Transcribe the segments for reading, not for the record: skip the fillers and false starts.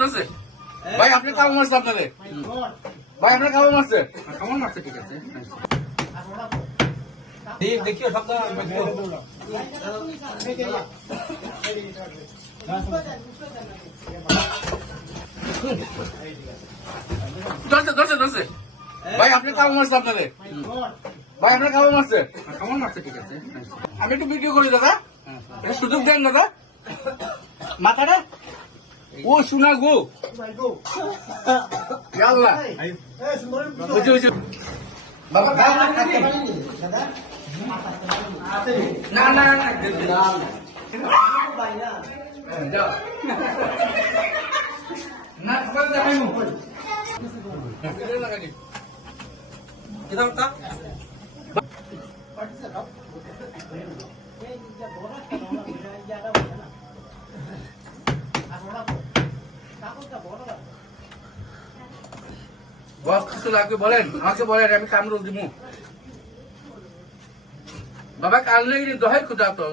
ধরছে ভাই, আপনি কামড় মারছে আপনাদের ভাই, আপনার কামড় মারছে ঠিক আছে। দেখিও সব ধরছে ভাই, আপনি কামড় মারছে আপনাদের ভাই, আপনার কামড় মারছে ঠিক আছে। আমি একটু ভিডিও করি দাদা, একটু সুযোগ দেন দাদা। মাথাটা ও শোনা গো আল্লাহ, বাবা না না না না খবর দেখাই কিতাবটা বস কিছু লাগবে বলেন, আমাকে বলেন, আমি কামড় দিব। বাবা কাল নাকি দহে খুদা তো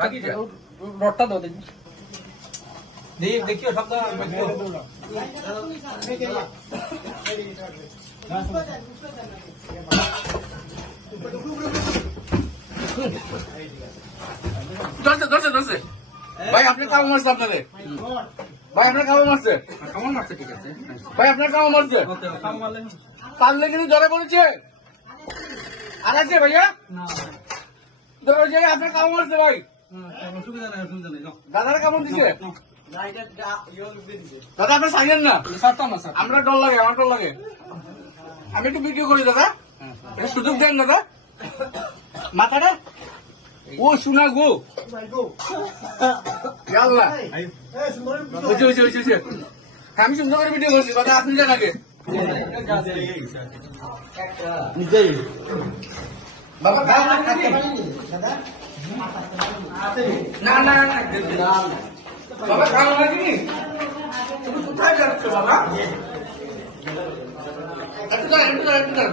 বাকি যা রডটা দাও দেখি। দেখিও সব ধরছে ভাই, আপনি কামড় মারছে আপনাদের ভাই, আপনার কামড় মারছে ঠিক আছে। ভাই, আপনার কামড় মারছে পারলে কিন্তু জলে পড়েছে আর আছে ভাইয়া আপনার কামড় মারছে ভাই, দাদার কামড় দিছে দাদা। আপনার সাইলেন না, আমরা ডর লাগে, আমার ডর লাগে। আমি একটু ভিডিও করি দাদা, একটু সুযোগ দেন দাদা। মাথাটা ও শোনা গো আল্লাহ, আমি সুন্দর করে ভিডিও করছি দাদা, আপনি যান আগে। বাবা না না না বাবা কাল লাগেনি, তুমি কোথায় যাচ্ছ বাবা? একটু দাঁড়ান